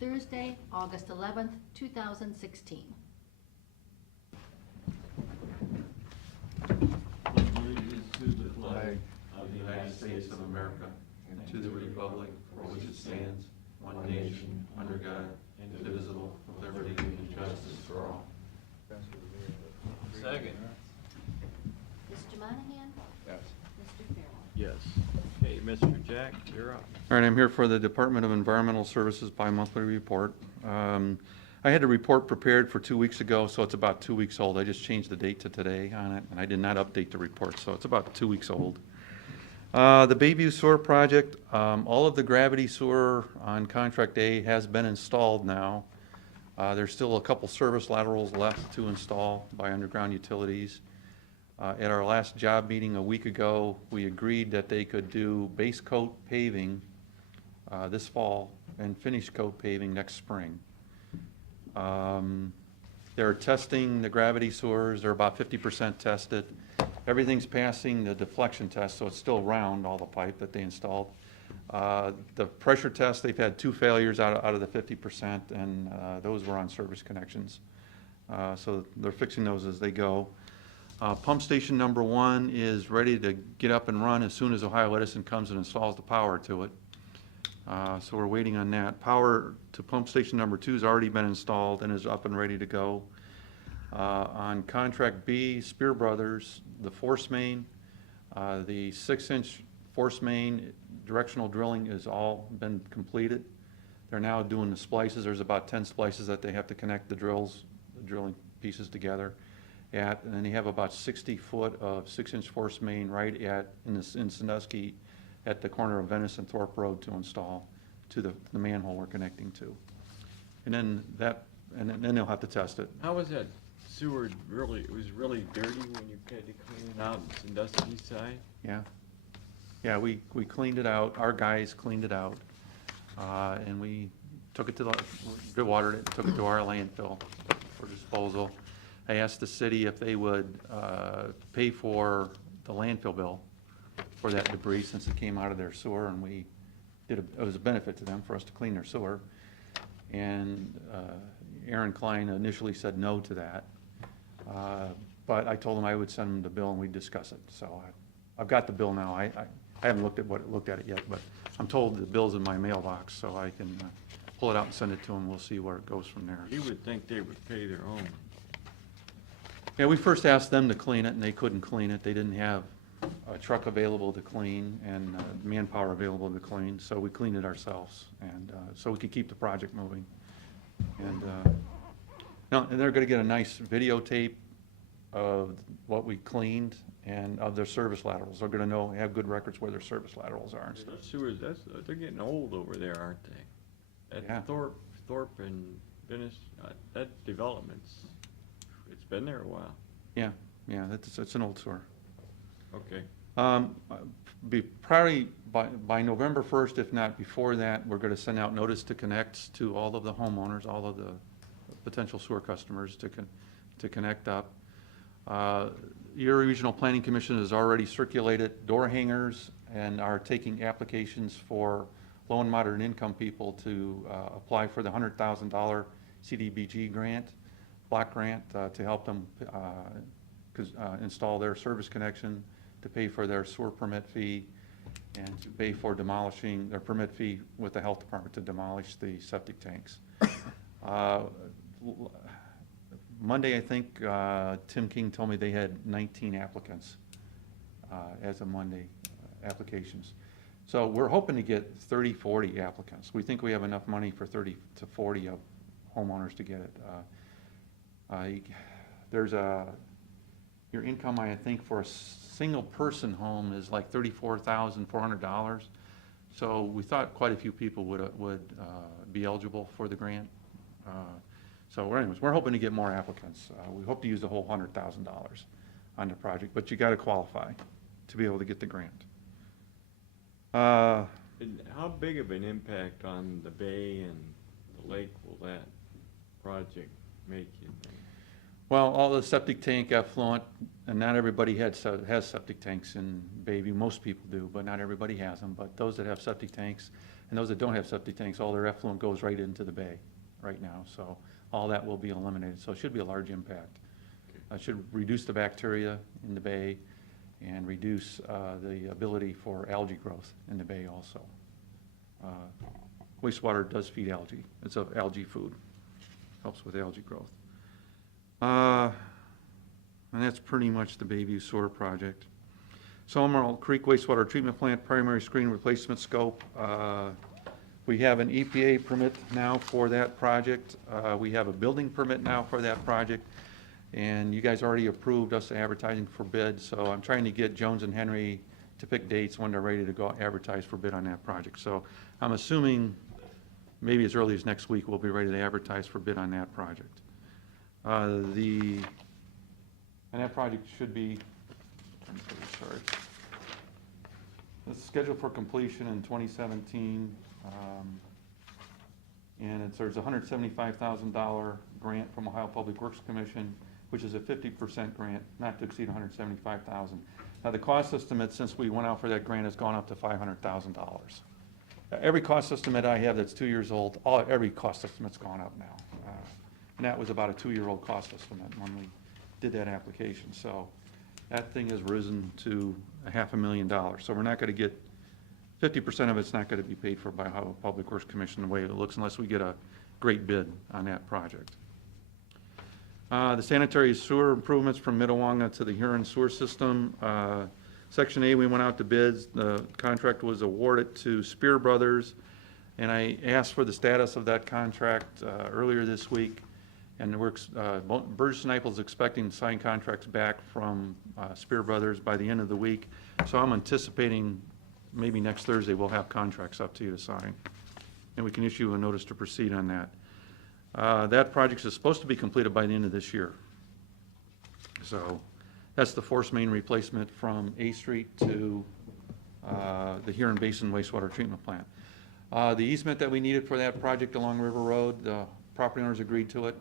Thursday, August 11th, 2016. Allegiance to the flag of the United States of America and to the republic for which it stands, one nation, under God, indivisible, with liberty and justice for all. Second. Mr. Monahan? Yes. Mr. Farrell? Yes. Okay, Mr. Jack, you're up. All right, I'm here for the Department of Environmental Services bi-monthly report. I had a report prepared for 2 weeks ago, so it's about 2 weeks old. I just changed the date to today on it, and I did not update the report, so it's about 2 weeks old. The Bayview Sewer Project, all of the gravity sewer on Contract A has been installed now. There's still a couple service laterals left to install by underground utilities. At our last job meeting a week ago, we agreed that they could do base coat paving this fall and finish coat paving next spring. They're testing the gravity sewers. They're about 50% tested. Everything's passing the deflection test, so it's still round, all the pipe that they installed. The pressure test, they've had 2 failures out of the 50%, and those were on service connections. So they're fixing those as they go. Pump station number 1 is ready to get up and run as soon as Ohio Edison comes and installs the power to it. So we're waiting on that. Power to pump station number 2 has already been installed and is up and ready to go. On Contract B, Spear Brothers, the force main, the 6-inch force main directional drilling has all been completed. They're now doing the splices. There's about 10 splices that they have to connect the drilling pieces together at, and then they have about 60 foot of 6-inch force main right in Sandusky at the corner of Venice and Thorpe Road to install to the manhole we're connecting to. And then then they'll have to test it. How was that sewer really, it was really dirty when you had to clean it out in Sandusky side? Yeah. Yeah, we cleaned it out. Our guys cleaned it out. And we took it to watered it, took it to our landfill for disposal. I asked the city if they would pay for the landfill bill for that debris since it came out of their sewer, and it was a benefit to them for us to clean their sewer. And Aaron Klein initially said no to that. But I told him I would send him the bill and we'd discuss it. So I've got the bill now. I haven't looked at it yet, but I'm told the bill's in my mailbox, so I can pull it out and send it to him. We'll see where it goes from there. You would think they would pay their own. Yeah, we first asked them to clean it, and they couldn't clean it. They didn't have a truck available to clean and manpower available to clean, so we cleaned it ourselves, and so we could keep the project moving. And and they're going to get a nice videotape of what we cleaned and of their service laterals. They're going to have good records where their service laterals are and stuff. Those sewers, they're getting old over there, aren't they? At Yeah. Thorpe and Venice, that development's, it's been there a while. Yeah, it's an old sewer. Okay. Probably by November 1st, if not before that, we're going to send out notice to connect to all of the homeowners, all of the potential sewer customers to connect up. Your Regional Planning Commission has already circulated door hangers and are taking applications for low and moderate income people to apply for the $100,000 CDBG grant, block grant, to help them install their service connection, to pay for their sewer permit fee, and to pay for demolishing their permit fee with the health department to demolish the septic tanks. Monday, I think, Tim King told me they had 19 applicants as of Monday, applications. So we're hoping to get 30, 40 applicants. We think we have enough money for 30 to 40 of homeowners to get it. There's your income, I think, for a single person home is like $34,400. So we thought quite a few people would be eligible for the grant. So anyways, we're hoping to get more applicants. We hope to use the whole $100,000 on the project, but you got to qualify to be able to get the grant. And how big of an impact on the bay and the lake will that project make, you think? Well, all the septic tank effluent, and not everybody has septic tanks in Bayview. Most people do, but not everybody has them. But those that have septic tanks and those that don't have septic tanks, all their effluent goes right into the bay right now. So all that will be eliminated. So it should be a large impact. It should reduce the bacteria in the bay and reduce the ability for algae growth in the bay also. Wastewater does feed algae. It's an algae food. Helps with algae growth. And that's pretty much the Bayview Sewer project. Salmon Creek Wastewater Treatment Plant primary screen replacement scope. We have an EPA permit now for that project. We have a building permit now for that project. And you guys already approved us advertising for bid, so I'm trying to get Jones and Henry to pick dates when they're ready to go advertise for bid on that project. So I'm assuming maybe as early as next week, we'll be ready to advertise for bid on that project. And that project should be, sorry, it's scheduled for completion in 2017. And there's a $175,000 grant from Ohio Public Works Commission, which is a 50% grant, not to exceed $175,000. Now, the cost estimate, since we went out for that grant, has gone up to $500,000. Every cost estimate I have that's 2 years old, every cost estimate's gone up now. And that was about a 2-year-old cost estimate when we did that application. So that thing has risen to $500,000. So we're not gonna get, 50% of it's not gonna be paid for by Ohio Public Works Commission the way it looks unless we get a great bid on that project. The sanitary sewer improvements from Mitawanga to the Huron sewer system. Section A, we went out to bids. The contract was awarded to Spear Brothers, and I asked for the status of that contract earlier this week. And Burgess & Nyepel is expecting to sign contracts back from Spear Brothers by the end of the week. So I'm anticipating maybe next Thursday we'll have contracts up to you to sign. And we can issue a notice to proceed on that. That project is supposed to be completed by the end of this year. So that's the force main replacement from A Street to the Huron Basin Wastewater Treatment Plant. The easement that we needed for that project along River Road, the property owners agreed to it.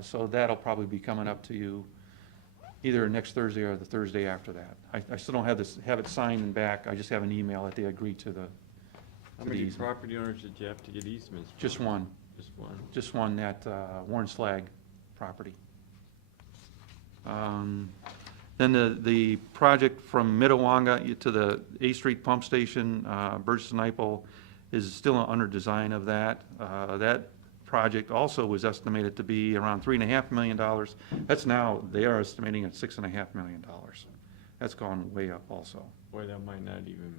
So that'll probably be coming up to you either next Thursday or the Thursday after that. I still don't have it signed and back. I just have an email that they agreed to the How many easement. property owners did you have to get easements from? Just one. Just one? Just one, that Warren Slag property. Then the project from Mitawanga to the A Street Pump Station, Burgess & Nyepel is still under design of that. That project also was estimated to be around $3.5 million. That's now, they are estimating at $6.5 million. That's gone way up also. Boy, that might not even,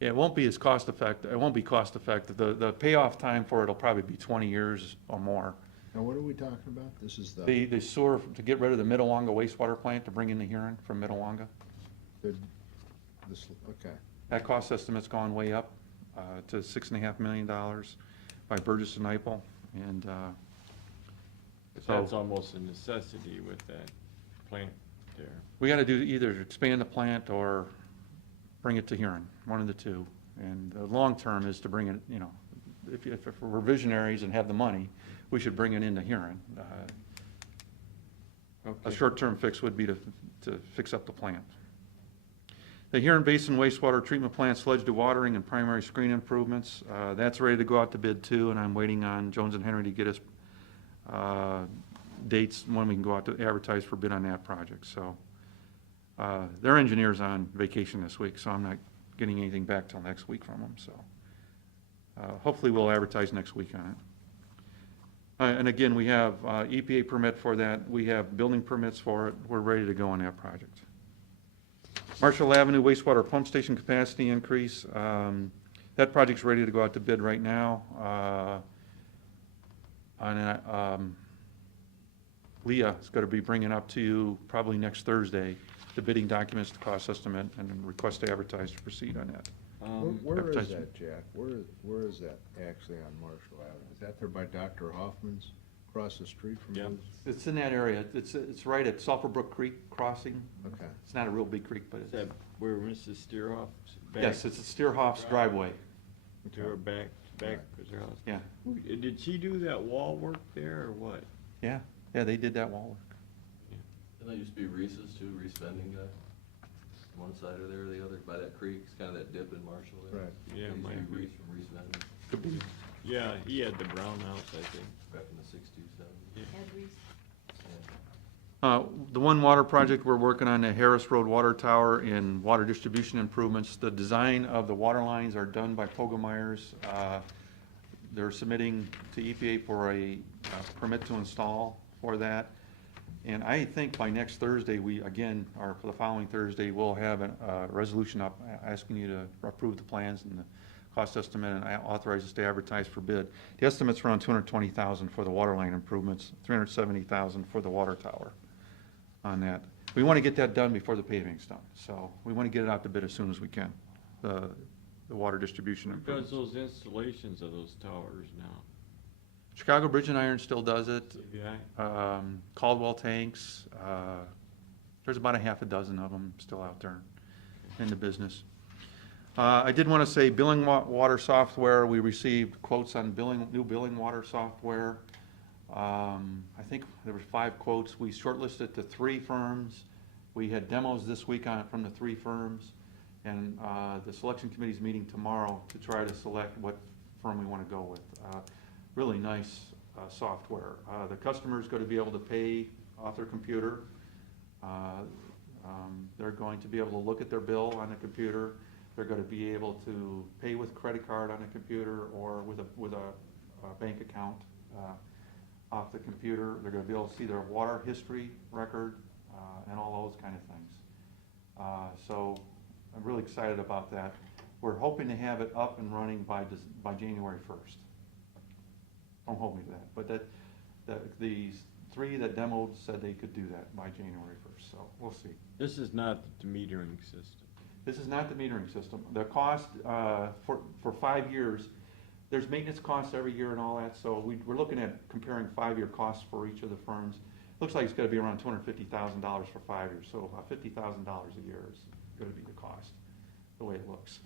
Yeah, it won't be as cost effective, it won't be cost effective. The payoff time for it will probably be 20 years or more. Now, what are we talking about? This is The sewer, to get rid of the Mitawanga wastewater plant to bring in the Huron from Mitawanga, okay. that cost estimate's gone way up to $6.5 million by Burgess & Nyepel. And but So- that's almost a necessity with that plant there. we got to do either expand the plant or bring it to Huron, one of the two. And the long term is to bring it, you know, if we're visionaries and have the money, we should bring it into Huron. A Okay. short-term fix would be to fix up the plant. The Huron Basin Wastewater Treatment Plant sludge dewatering and primary screen improvements, that's ready to go out to bid too, and I'm waiting on Jones and Henry to get us dates when we can go out to advertise for bid on that project. So their engineer's on vacation this week, so I'm not getting anything back till next week from them. So hopefully we'll advertise next week on it. And again, we have EPA permit for that. We have building permits for it. We're ready to go on that project. Marshall Avenue wastewater pump station capacity increase. That project's ready to go out to bid right now. Leah is going to be bringing up to you probably next Thursday the bidding documents, the cost estimate, and request to advertise to proceed on that. Where is advertising. that, Jack? Where is that actually on Marshall Avenue? Is that there by Dr. Hoffman's, across the street from Yeah. his? It's in that area. It's right at Sulphur Brook Creek crossing. Okay. It's not a real big creek, but Is it's. that where Mrs. Steerhoff's back? Yes, it's Steerhoff's driveway. To her back was her house. Yeah, Did she do that wall work there or what? yeah. Yeah, they did that wall work. And that used to be Reese's too, Reese Vending guy. One side or there, the other, by that creek, it's kind of that dip in Marshall there. Right. Yeah, Used to might be be. Reese from Reese Vending, Could be. Yeah, he had the brown house, I think. back in the sixties, seventies. Yeah. Ed Reese. The one water project we're working on, the Harris Road Water Tower and water distribution improvements. The design of the water lines are done by Pogomeyers. They're submitting to EPA for a permit to install for that. And I think by next Thursday, or for the following Thursday, we'll have a resolution up asking you to approve the plans and the cost estimate and authorize us to advertise for bid. The estimate's around $220,000 for the water line improvements, $370,000 for the water tower on that. We want to get that done before the paving's done, so we want to get it out to bid as soon as we can, the water distribution Who does improvements. those installations of those towers now? Chicago Bridge and Iron still does it. CBI? Caldwell Tanks, there's about a half a dozen of them still out there in the business. I did want to say billing water software, we received quotes on new billing water software. I think there were 5 quotes. We shortlisted to 3 firms. We had demos this week on it from the 3 firms. And the selection committee's meeting tomorrow to try to select what firm we want to go with. Really nice software. The customer's going to be able to pay off their computer. They're going to be able to look at their bill on the computer. They're going to be able to pay with credit card on the computer or with a bank account off the computer. They're going to be able to see their water history record and all those kind of things. So I'm really excited about that. We're hoping to have it up and running by January 1st. Don't hold me to that, but these 3 that demoed said they could do that by January 1st, so we'll see. This is not the metering system. This is not the metering system. The cost for 5 years, there's maintenance costs every year and all that, so we're looking at comparing 5-year costs for each of the firms. Looks like it's gonna be around $250,000 for 5 years, so about $50,000 a year is gonna be the cost, the way it looks.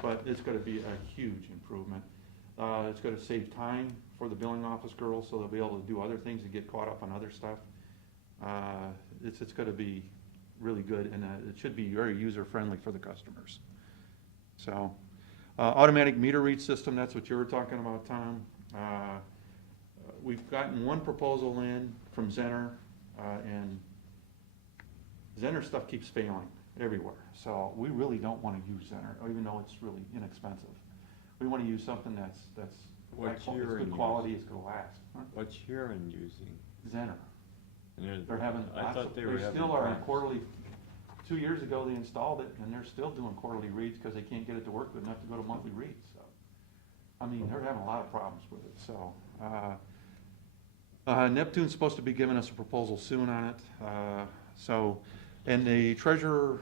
But it's gonna be a huge improvement. It's gonna save time for the billing office girls, so they'll be able to do other things and get caught up on other stuff. It's gonna be really good, and it should be very user-friendly for the customers. So, automatic meter read system, that's what you were talking about, Tom. We've gotten 1 proposal in from Zenner, and Zenner stuff keeps failing everywhere. So we really don't want to use Zenner, even though it's really inexpensive. We want to use something that's What's it's your good quality, it's gonna last. Huh? What's Huron using? Zenner. And They're having I lots thought of, they they were having still are on problems. quarterly. 2 years ago, they installed it, and they're still doing quarterly reads because they can't get it to work good enough to go to monthly reads, so. I mean, they're having a lot of problems with it, so. Neptune's supposed to be giving us a proposal soon on it, and the treasurer,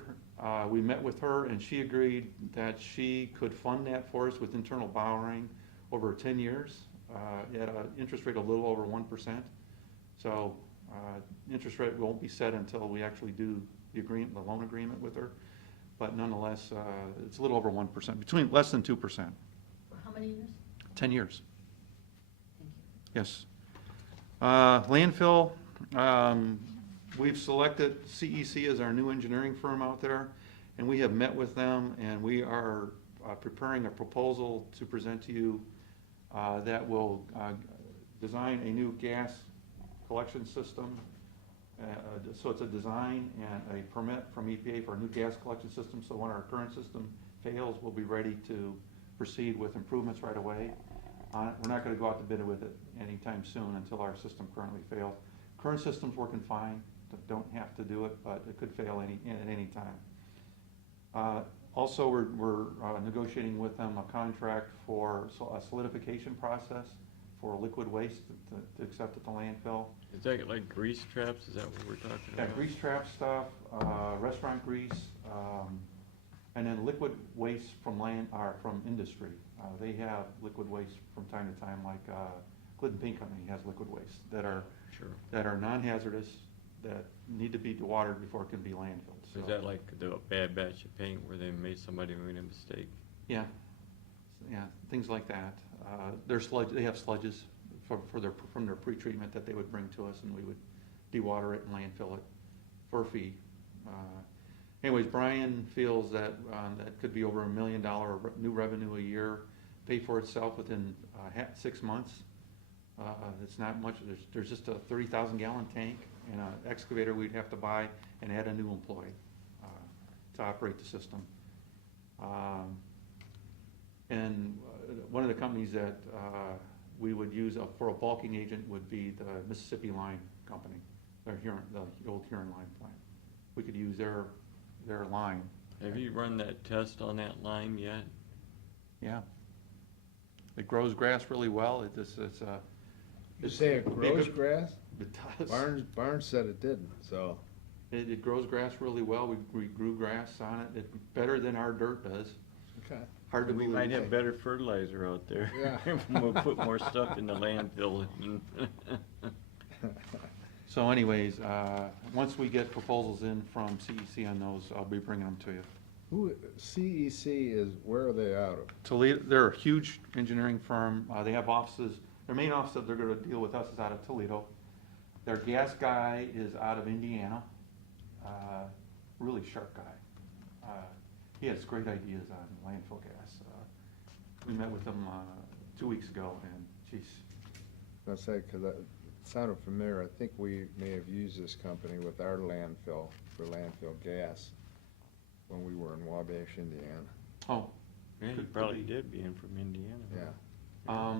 we met with her, and she agreed that she could fund that for us with internal borrowing over 10 years, at an interest rate a little over 1%. So, interest rate won't be set until we actually do the loan agreement with her, but nonetheless, it's a little over 1%, between less than 2%, For how many years? 10 years, Thank you. yes. Landfill, we've selected CEC as our new engineering firm out there, and we have met with them, and we are preparing a proposal to present to you that will design a new gas collection system. So it's a design and a permit from EPA for a new gas collection system, so when our current system fails, we'll be ready to proceed with improvements right away. We're not gonna go out to bid with it anytime soon until our system currently fails. Current system's working fine, don't have to do it, but it could fail at any time. Also, we're negotiating with them a contract for a solidification process for liquid waste to accept at the landfill. Is that like grease traps? Is that what we're talking Yeah, about? grease trap stuff, restaurant grease, and then liquid waste from from industry. They have liquid waste from time to time, like Glidden Paint Company has liquid waste that are non-hazardous, that need to be dewatered before it can be landfilled. So, Is that like the bad batch of paint where they made somebody make a mistake? yeah, things like that. They have sludges from their pretreatment that they would bring to us, and we would dewater it and landfill it for a fee. Anyways, Brian feels that that could be over $1 million new revenue a year, pay for itself within 6 months. It's not much. There's just a 30,000 gallon tank and an excavator we'd have to buy and add a new employee to operate the system. And one of the companies that we would use for a bulking agent would be the Mississippi Line Company, the old Huron Line plant. We could use their line. Have you run that test on that line yet? Yeah. It grows grass really well. You say it grows grass? It does. Barnes said it didn't, so. It grows grass really well. We grew grass on it. It's better than our dirt does. Okay. Hard to We believe. might have better fertilizer out there. Yeah. We'll put more stuff in the landfill. So anyways, once we get proposals in from CEC on those, I'll be bringing them to you. Who, CEC is, where are they out of? Toledo, they're a huge engineering firm. They have offices, their main office that they're gonna deal with us is out of Toledo. Their gas guy is out of Indiana. Really sharp guy. He has great ideas on landfill gas. We met with him 2 weeks ago, and geez. I say, because it sounded familiar. I think we may have used this company with our landfill, for landfill gas, when we were in Wabash, Indiana. Oh, Yeah, you Could probably be. did being from Indiana. Yeah.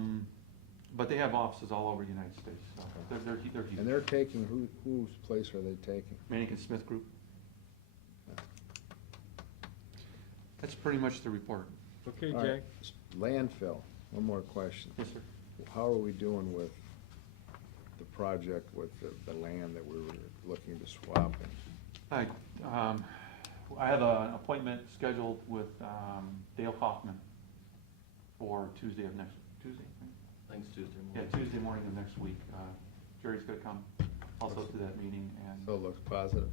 but they have offices all over the United States, so they're huge. And they're taking, whose place are they taking? Manning & Smith Group. That's pretty much the report. Okay, All right, Jack. Landfill, one more question. Yes, sir. How are we doing with the project with the land that we were looking to swap? Hi, I have an appointment scheduled with Dale Kaufman for Tuesday, right? Thanks, Tuesday Yeah, morning. Tuesday morning of next week. Jerry's gonna come also to that meeting, and, So it looks positive?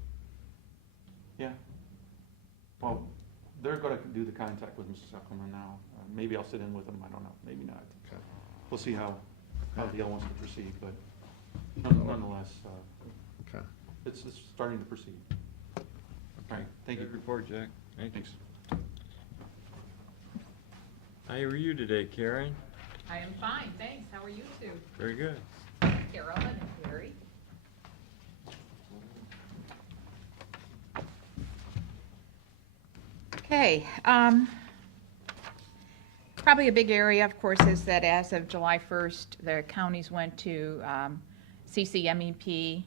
yeah. Well, they're gonna do the contact with Mr. Suckelman now. Maybe I'll sit in with him, I don't know, maybe not. Okay. We'll see how Dale wants to proceed, but nonetheless, Okay. it's starting to proceed. All right, thank you. Good report, Jack. Thanks. How are you today, Karen? I am fine, thanks. How are you two? Very good. Carolyn and Gary? Okay, probably a big area, of course, is that as of July 1st, the counties went to CCMEP.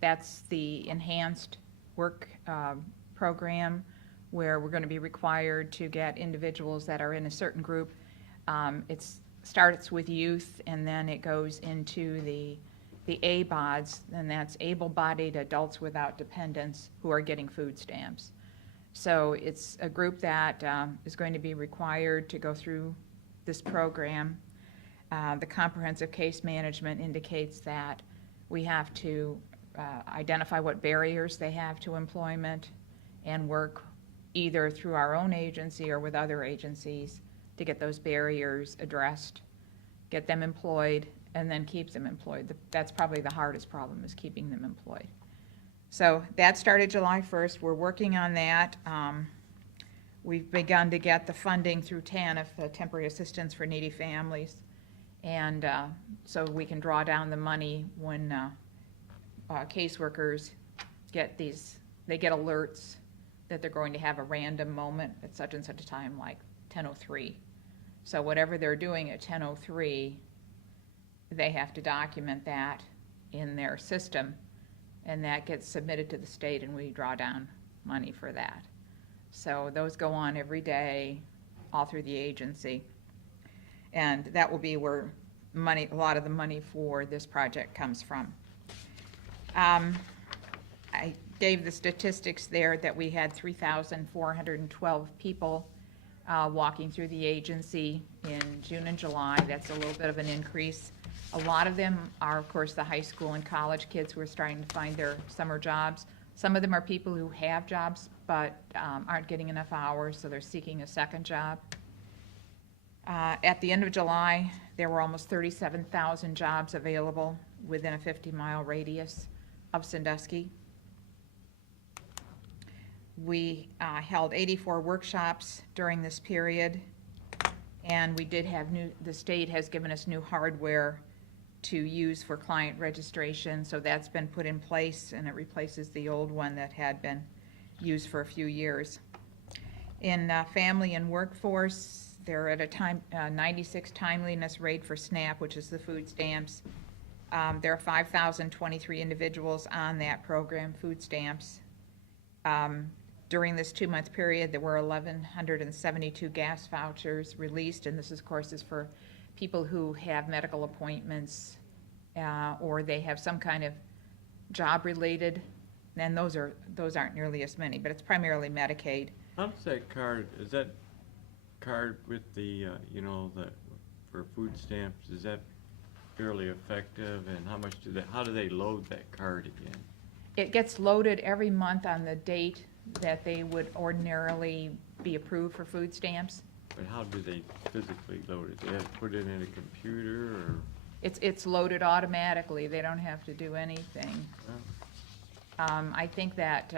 That's the enhanced work program where we're going to be required to get individuals that are in a certain group. It starts with youth, and then it goes into the ABODs, and that's able-bodied adults without dependents who are getting food stamps. So it's a group that is going to be required to go through this program. The comprehensive case management indicates that we have to identify what barriers they have to employment and work either through our own agency or with other agencies to get those barriers addressed, get them employed, and then keep them employed. That's probably the hardest problem, is keeping them employed. So that started July 1st. We're working on that. We've begun to get the funding through TANF, the Temporary Assistance for Needy Families. And so we can draw down the money when caseworkers get they get alerts that they're going to have a random moment at such and such a time, like 10:03. So whatever they're doing at 10:03, they have to document that in their system, and that gets submitted to the state, and we draw down money for that. So those go on every day, all through the agency. And that will be where a lot of the money for this project comes from. I gave the statistics there that we had 3,412 people walking through the agency in June and July. That's a little bit of an increase. A lot of them are, of course, the high school and college kids who are starting to find their summer jobs. Some of them are people who have jobs but aren't getting enough hours, so they're seeking a second job. At the end of July, there were almost 37,000 jobs available within a 50-mile radius of Sandusky. We held 84 workshops during this period, and we did have the state has given us new hardware to use for client registration, so that's been put in place, and it replaces the old one that had been used for a few years. In family and workforce, they're at a 96 timeliness rate for SNAP, which is the food stamps. There are 5,023 individuals on that program, food stamps. During this 2-month period, there were 1,172 gas vouchers released, and this, of course, is for people who have medical appointments or they have some kind of job-related, and those aren't nearly as many, but it's primarily Medicaid. How does that card, is that card with the, for food stamps, is that fairly effective, and how do they load that card again? It gets loaded every month on the date that they would ordinarily be approved for food stamps. But how do they physically load it? They have to put it in a computer, or? It's loaded automatically. They don't have to do anything. I think that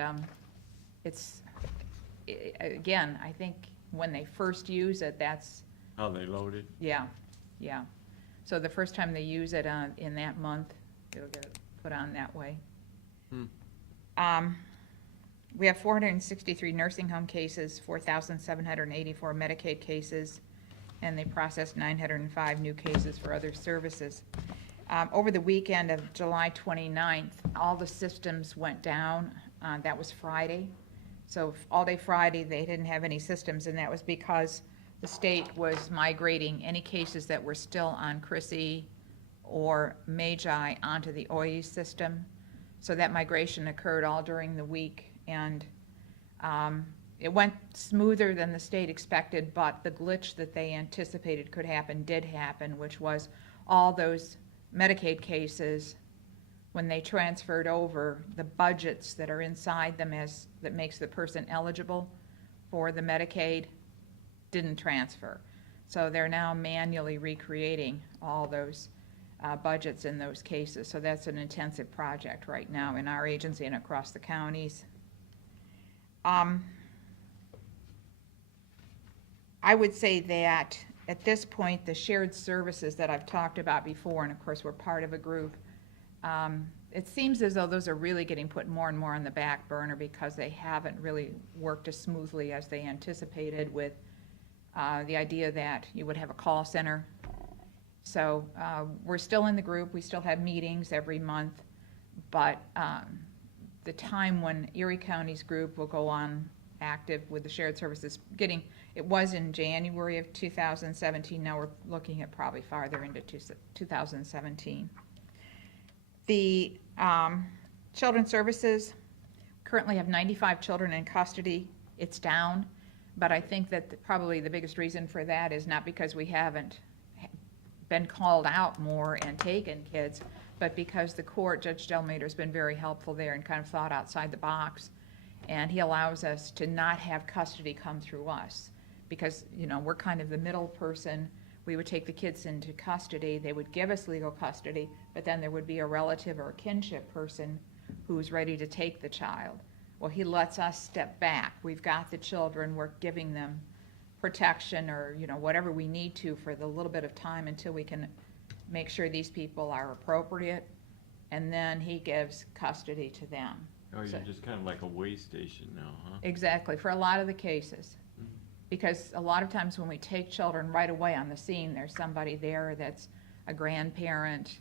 again, I think when they first use it, that's, How they load it? yeah. So the first time they use it in that month, it'll get put on that way. We have 463 nursing home cases, 4,784 Medicaid cases, and they processed 905 new cases for other services. Over the weekend of July 29th, all the systems went down. That was Friday. So all day Friday, they didn't have any systems, and that was because the state was migrating any cases that were still on CRISI or MAGI onto the OIE system. So that migration occurred all during the week, and it went smoother than the state expected, but the glitch that they anticipated could happen did happen, which was all those Medicaid cases, when they transferred over, the budgets that are inside them that makes the person eligible for the Medicaid didn't transfer. So they're now manually recreating all those budgets in those cases. So that's an intensive project right now in our agency and across the counties. I would say that at this point, the shared services that I've talked about before, and of course we're part of a group, it seems as though those are really getting put more and more on the back burner because they haven't really worked as smoothly as they anticipated with the idea that you would have a call center. So we're still in the group. We still have meetings every month, but the time when Erie County's group will go on active with the shared services it was in January of 2017. Now we're looking at probably farther into 2017. The children's services currently have 95 children in custody. It's down, but I think that probably the biggest reason for that is not because we haven't been called out more and taken kids, but because the court, Judge Delmater, has been very helpful there and kind of thought outside the box. And he allows us to not have custody come through us because, we're kind of the middle person. We would take the kids into custody. They would give us legal custody, but then there would be a relative or a kinship person who's ready to take the child. Well, he lets us step back. We've got the children. We're giving them protection or, whatever we need to for the little bit of time until we can make sure these people are appropriate. And then he gives custody to them. Oh, you're So- just kind of like a way station now, huh? Exactly, for a lot of the cases. Because a lot of times when we take children right away on the scene, there's somebody there that's a grandparent,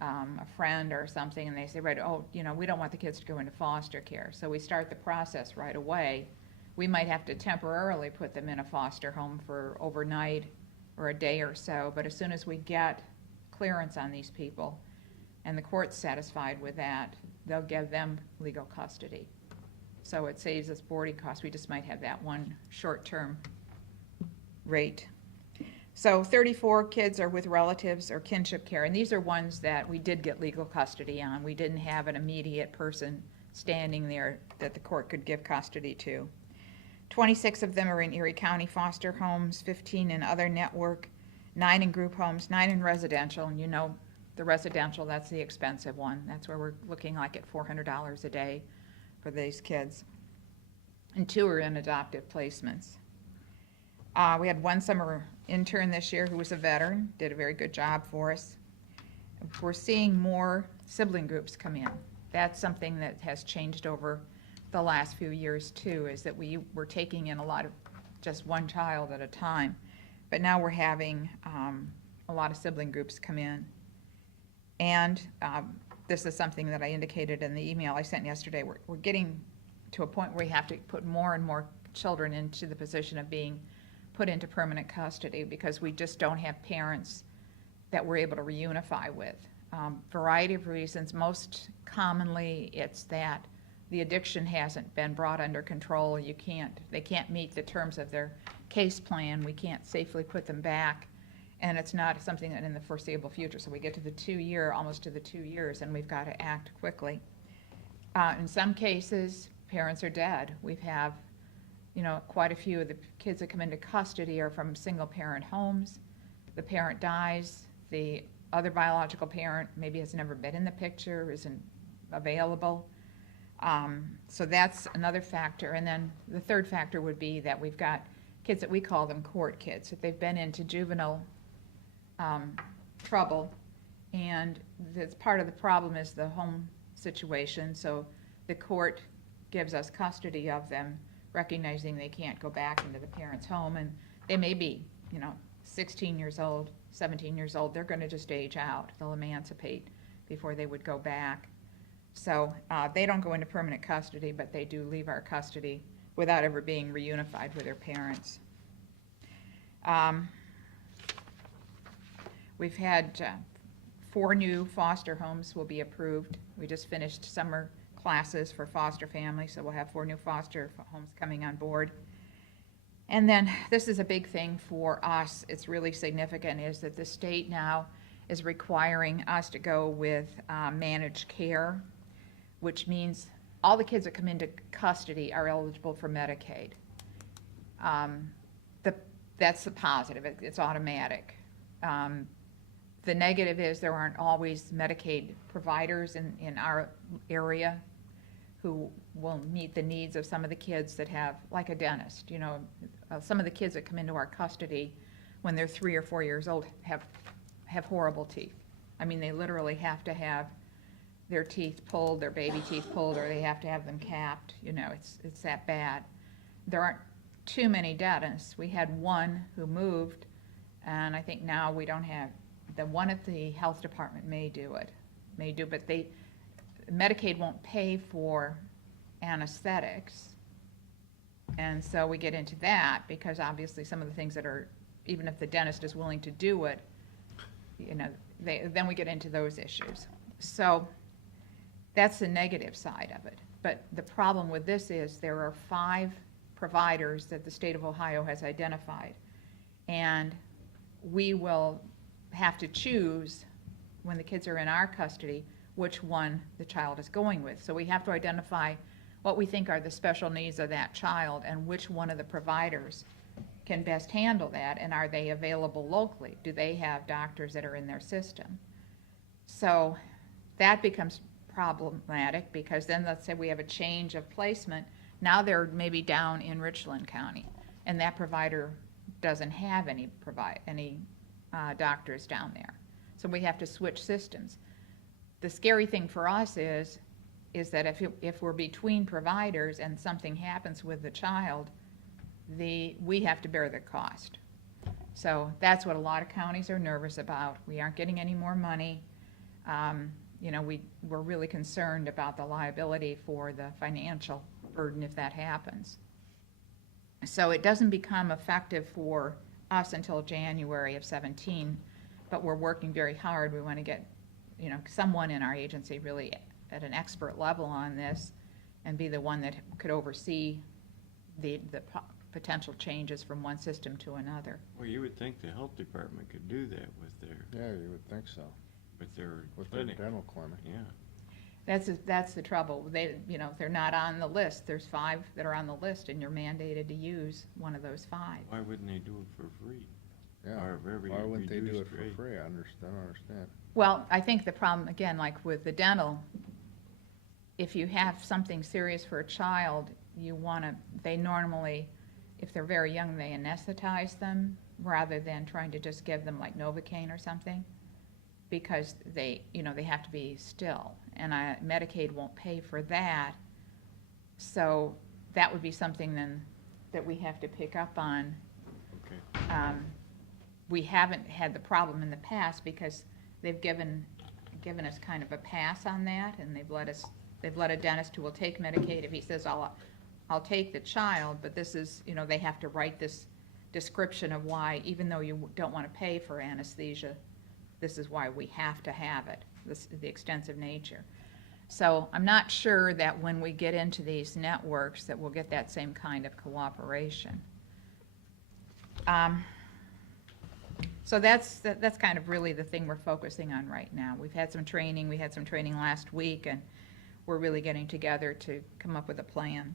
a friend or something, and they say, we don't want the kids to go into foster care. So we start the process right away. We might have to temporarily put them in a foster home for overnight or a day or so, but as soon as we get clearance on these people and the court's satisfied with that, they'll give them legal custody. So it saves us boarding costs. We just might have that one short-term rate. So 34 kids are with relatives or kinship care, and these are ones that we did get legal custody on. We didn't have an immediate person standing there that the court could give custody to. 26 of them are in Erie County foster homes, 15 in other network, 9 in group homes, 9 in residential, and you know the residential, that's the expensive one. That's where we're looking like at $400 a day for these kids. And 2 are in adoptive placements. We had one summer intern this year who was a veteran, did a very good job for us. We're seeing more sibling groups come in. That's something that has changed over the last few years too, is that we were taking in a lot of just one child at a time. But now we're having a lot of sibling groups come in. And this is something that I indicated in the email I sent yesterday. We're getting to a point where we have to put more and more children into the position of being put into permanent custody because we just don't have parents that we're able to reunify with. Variety of reasons. Most commonly, it's that the addiction hasn't been brought under control. They can't meet the terms of their case plan. We can't safely put them back. And it's not something that in the foreseeable future. So we get to the almost to the 2 years, and we've got to act quickly. In some cases, parents are dead. We have, quite a few of the kids that come into custody are from single-parent homes. The parent dies. The other biological parent maybe has never been in the picture, isn't available. So that's another factor. And then the third factor would be that we've got kids that we call them court kids, that they've been into juvenile trouble, and that's part of the problem is the home situation. So the court gives us custody of them, recognizing they can't go back into the parent's home, and they may be, 16 years old, 17 years old. They're going to just age out. They'll emancipate before they would go back. So they don't go into permanent custody, but they do leave our custody without ever being reunified with their parents. We've had 4 new foster homes will be approved. We just finished summer classes for foster families, so we'll have 4 new foster homes coming on board. And then this is a big thing for us. It's really significant, is that the state now is requiring us to go with managed care, which means all the kids that come into custody are eligible for Medicaid. That's the positive. It's automatic. The negative is there aren't always Medicaid providers in our area who will meet the needs of some of the kids that have, like a dentist. Some of the kids that come into our custody when they're 3 or 4 years old have horrible teeth. I mean, they literally have to have their teeth pulled, their baby teeth pulled, or they have to have them capped. It's that bad. There aren't too many dentists. We had one who moved, and I think now we don't have. The one at the health department may do, but Medicaid won't pay for anesthetics. And so we get into that because obviously some of the things that are, even if the dentist is willing to do it, then we get into those issues. So that's the negative side of it. But the problem with this is there are 5 providers that the state of Ohio has identified. And we will have to choose, when the kids are in our custody, which one the child is going with. So we have to identify what we think are the special needs of that child and which one of the providers can best handle that, and are they available locally? Do they have doctors that are in their system? So that becomes problematic, because then let's say we have a change of placement. Now they're maybe down in Richland County, and that provider doesn't have any doctors down there. So we have to switch systems. The scary thing for us is that if we're between providers and something happens with the child, we have to bear the cost. So that's what a lot of counties are nervous about. We aren't getting any more money. We're really concerned about the liability for the financial burden if that happens. So it doesn't become effective for us until January of 17, but we're working very hard. We want to get, someone in our agency really at an expert level on this and be the one that could oversee the potential changes from one system to another. Well, you would think the health department could do that with their Yeah, you would think so. with their With their clinic. dental clinic. Yeah. That's the trouble. They, you know, they're not on the list. There's 5 that are on the list, and you're mandated to use one of those 5. Why wouldn't they do it for free? Yeah, Or very why wouldn't they do it reduced for rate. free? I don't understand. Well, I think the problem, again, like with the dental, if you have something serious for a child, you want to, they normally, if they're very young, they anesthetize them rather than trying to just give them like Novocaine or something, because they, you know, they have to be still, and Medicaid won't pay for that. So that would be something then that we have to pick up on. Okay. We haven't had the problem in the past because they've given us kind of a pass on that, and they've let a dentist who will take Medicaid if he says, I'll take the child, but this is, you know, they have to write this description of why, even though you don't want to pay for anesthesia, this is why we have to have it, the extensive nature. So I'm not sure that when we get into these networks that we'll get that same kind of cooperation. So that's kind of really the thing we're focusing on right now. We've had some training. We had some training last week, and we're really getting together to come up with a plan.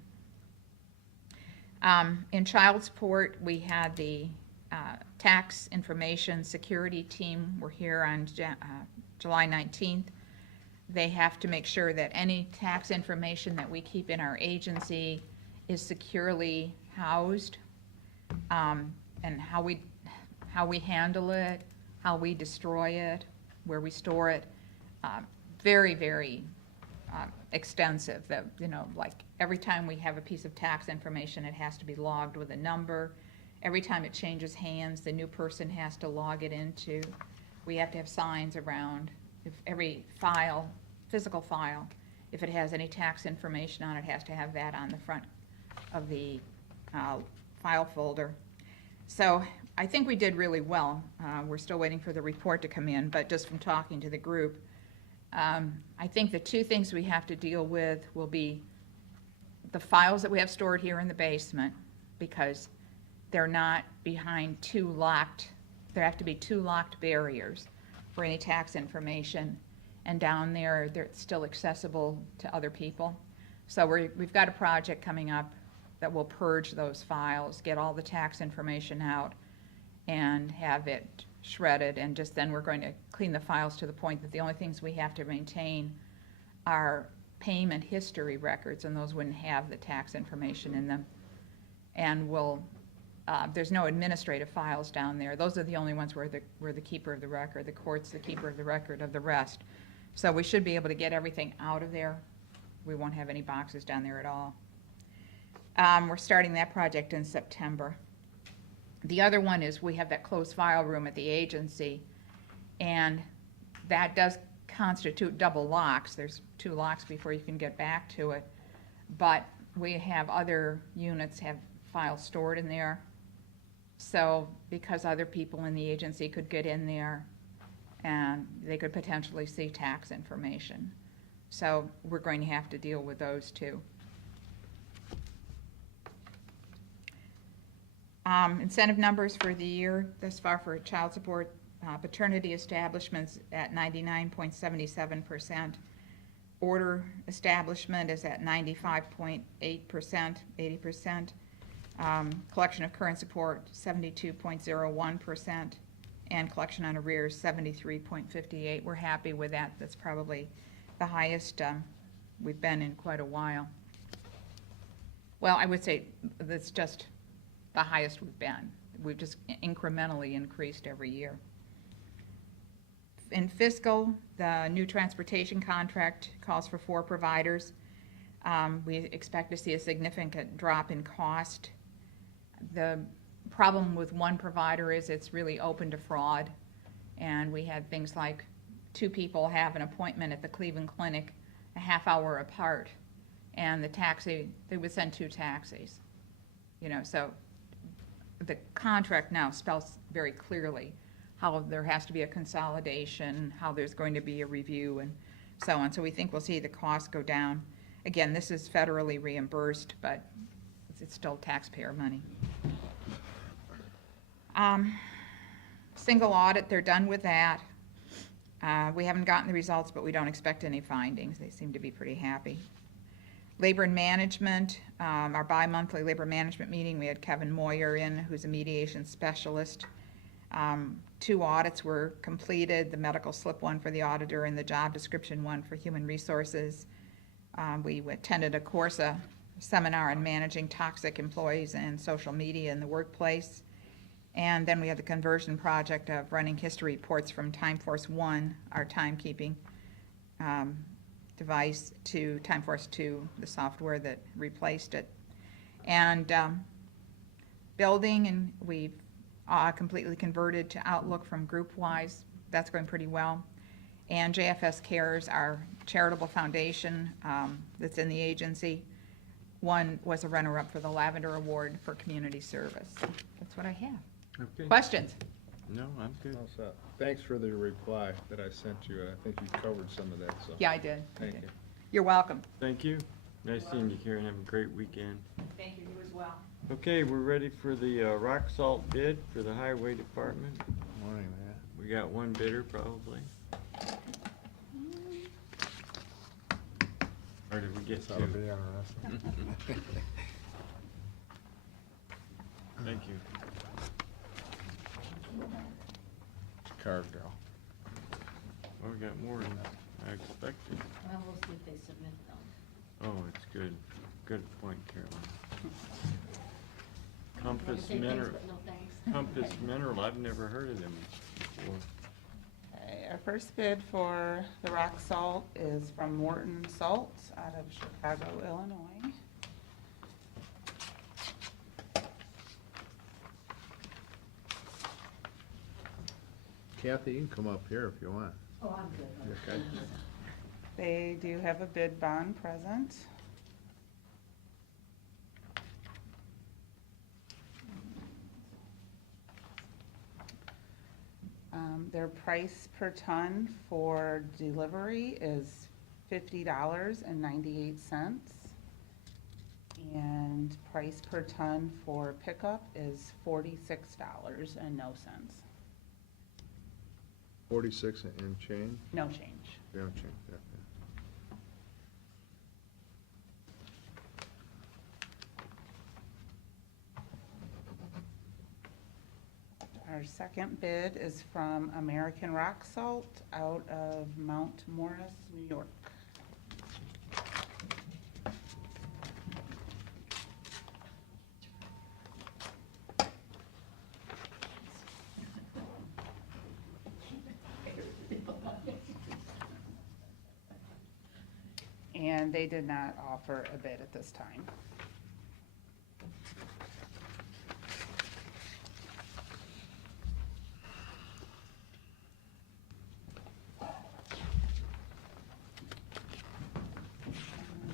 In child support, we had the tax information security team. We're here on July 19th. They have to make sure that any tax information that we keep in our agency is securely housed, and how we handle it, how we destroy it, where we store it. Very, very extensive. That, you know, like every time we have a piece of tax information, it has to be logged with a number. Every time it changes hands, the new person has to log it into. We have to have signs around. If every file, physical file, if it has any tax information on it, has to have that on the front of the file folder. So I think we did really well. We're still waiting for the report to come in, but just from talking to the group, I think the 2 things we have to deal with will be the files that we have stored here in the basement, because they're not behind 2 locked, there have to be 2 locked barriers for any tax information, and down there, they're still accessible to other people. So we've got a project coming up that will purge those files, get all the tax information out, and have it shredded, and just then we're going to clean the files to the point that the only things we have to maintain are payment history records, and those wouldn't have the tax information in them. And there's no administrative files down there. Those are the only ones where we're the keeper of the record. The court's the keeper of the record of the rest. So we should be able to get everything out of there. We won't have any boxes down there at all. We're starting that project in September. The other one is we have that closed file room at the agency, and that does constitute double locks. There's 2 locks before you can get back to it. But we have other units have files stored in there. So because other people in the agency could get in there and they could potentially see tax information. So we're going to have to deal with those too. Incentive numbers for the year thus far for child support, paternity establishments at 99.77%. Order establishment is at 95.8%, 80%. Collection of current support, 72.01%. And collection on arrears, 73.58%. We're happy with that. That's probably the highest we've been in quite a while. Well, I would say that's just the highest we've been. We've just incrementally increased every year. In fiscal, the new transportation contract calls for 4 providers. We expect to see a significant drop in cost. The problem with one provider is it's really open to fraud, and we had things like 2 people have an appointment at the Cleveland Clinic a half hour apart, and the taxi, they would send 2 taxis. You know, so the contract now spells very clearly how there has to be a consolidation, how there's going to be a review, and so on. So we think we'll see the costs go down. Again, this is federally reimbursed, but it's still taxpayer money. Single audit, they're done with that. We haven't gotten the results, but we don't expect any findings. They seem to be pretty happy. Labor and Management, our bi-monthly labor management meeting, we had Kevin Moyer in, who's a mediation specialist. 2 audits were completed, the medical slip one for the auditor and the job description one for human resources. We attended a course, a seminar on managing toxic employees and social media in the workplace. And then we had the conversion project of running history reports from TimeForce One, our timekeeping device, to TimeForce 2, the software that replaced it. And building, and we've completely converted to Outlook from GroupWise. That's going pretty well. And JFS Cares, our charitable foundation that's in the agency, was a runner-up for the Lavender Award for community service. That's what I have. Okay. Questions? No, I'm good. How's that? Thanks for the reply that I sent you. I think you covered some of that, so. Yeah, I did. Thank you. You're welcome. Thank you. Nice seeing you, Karen. Have a great weekend. Thank you, you as well. Okay, we're ready for the rock salt bid for the highway department. Morning, Matt. We got one bidder probably. Or did we get That'll be two? interesting. Thank you. Cargill. Well, we got more than I expected. Well, we'll see if they submit them. Oh, it's good. Good point, Carolyn. Wanna Compass say thanks, Mineral, but no thanks. Compass Mineral, I've never heard of them before. Okay, our first bid for the rock salt is from Morton Salt out of Chicago, Illinois. Kathy, you can come up here if you want. Oh, I'm good. You okay? They do have a bid bond present. Their price per ton for delivery is $50.98. And price per ton for pickup is $46 and no cents. 46 and change? No change. No change, yeah. Our second bid is from American Rock Salt out of Mount Morris, New York. And they did not offer a bid at this time.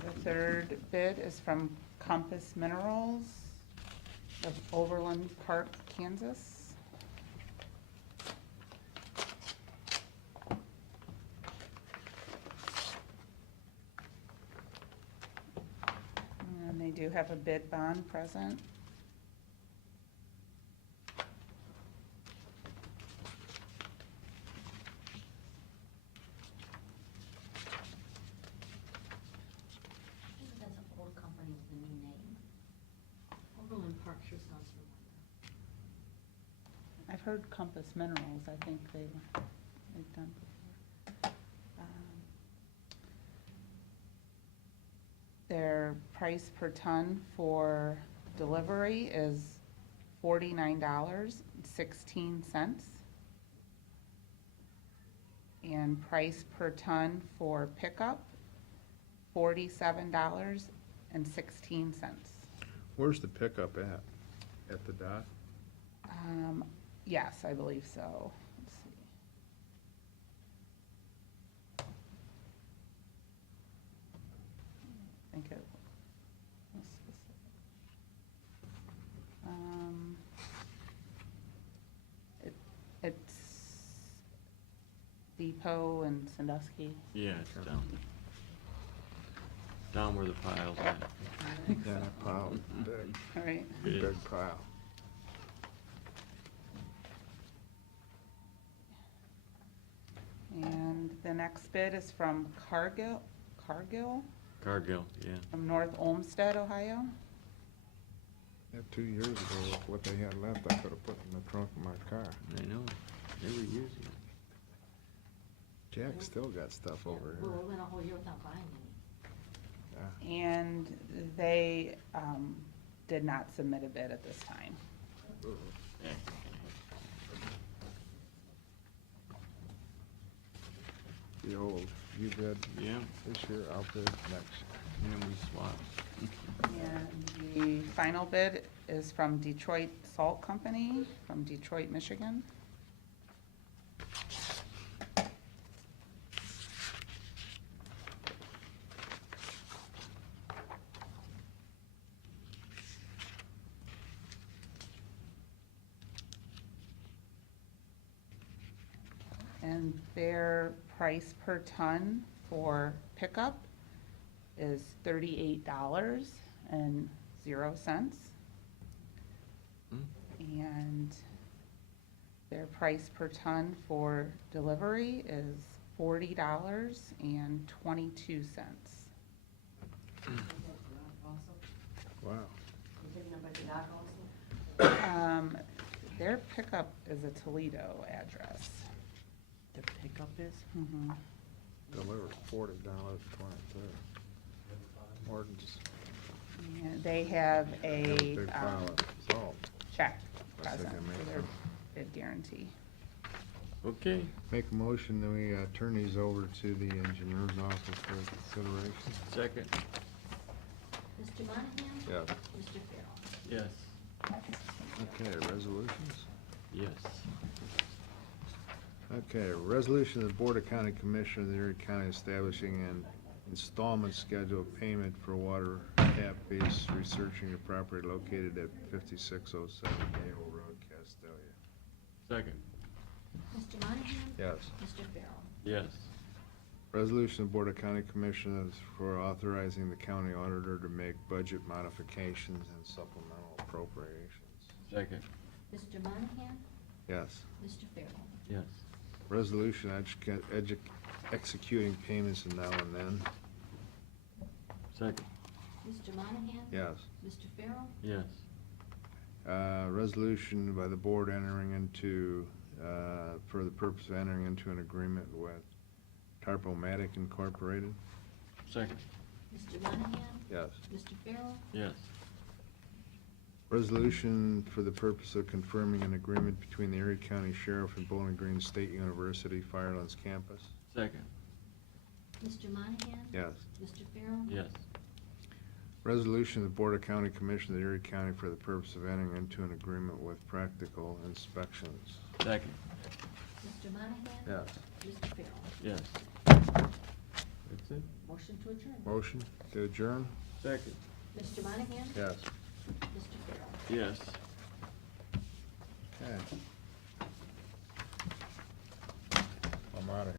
The third bid is from Compass Minerals of Overland Park, Kansas. And they do have a bid bond present. I think that's an old company with a new name. Overland Park sure sounds familiar. I've heard Compass Minerals, I think they've done before. Their price per ton for delivery is $49.16. And price per ton for pickup, $47.16. Where's the pickup at? At the dock? Yes, I believe so. Let's see. I think it was specific. It's Depot and Sandusky. Yeah, it's down. Down where the pile's at. Yeah, that pile, big, All right. It is. big pile. And The next bid is from Cargill, Cargill, yeah. from North Olmsted, Ohio. Yeah, 2 years ago, what they had left, I could have put in the trunk of my car. I know, they were using it. Jack still got stuff over Well, here. we went a whole year without buying any. Yeah. And they did not submit a bid at this time. The old, you bid Yeah, this year, I'll bid next year. and then we swapped. And the final bid is from Detroit Salt Company from Detroit, Michigan. And their price per ton for pickup is $38.00. Hmm. And their price per ton for delivery is $40.22. Wow. You taking them by the dock also? Their pickup is a Toledo address. The pickup is? Mhm. Delivered $40.23. Morton's And they have got a a big pile of salt. check I think present I made for their some. bid guarantee. Okay, Make a motion that we turn these over to the engineer's office for consideration. second, Mr. Monahan? Yes. Mr. Farrell? yes, Okay, resolutions. yes. Okay, resolution of the Board of County Commissioners of the Erie County establishing an installment schedule of payment for water tap base researching a property located at 5607 Gale Road, Castelia. Second, Mr. Monahan? Yes. Mr. Farrell? yes. Resolution of Board of County Commissioners for authorizing the county auditor to make budget modifications and supplemental appropriations. Second, Mr. Monahan? Yes. Mr. Farrell? yes. Resolution executing payments in now and then. Second, Mr. Monahan? Yes. Mr. Farrell? yes. Resolution by the board entering into, for the purpose of entering into an agreement with Tarpomatic Incorporated. Second, Mr. Monahan? Yes. Mr. Farrell? yes. Resolution for the purpose of confirming an agreement between the Erie County Sheriff and Bowling Green State University Firelands Campus. Second, Mr. Monahan? Yes. Mr. Farrell? yes. Resolution of the Board of County Commissioners of the Erie County for the purpose of entering into an agreement with Practical Inspections. Second, Mr. Monahan? Yes. Mr. Farrell? yes. That's it? Motion to adjourn. Motion to adjourn? Second, Mr. Monahan? Yes. Mr. Farrell? yes.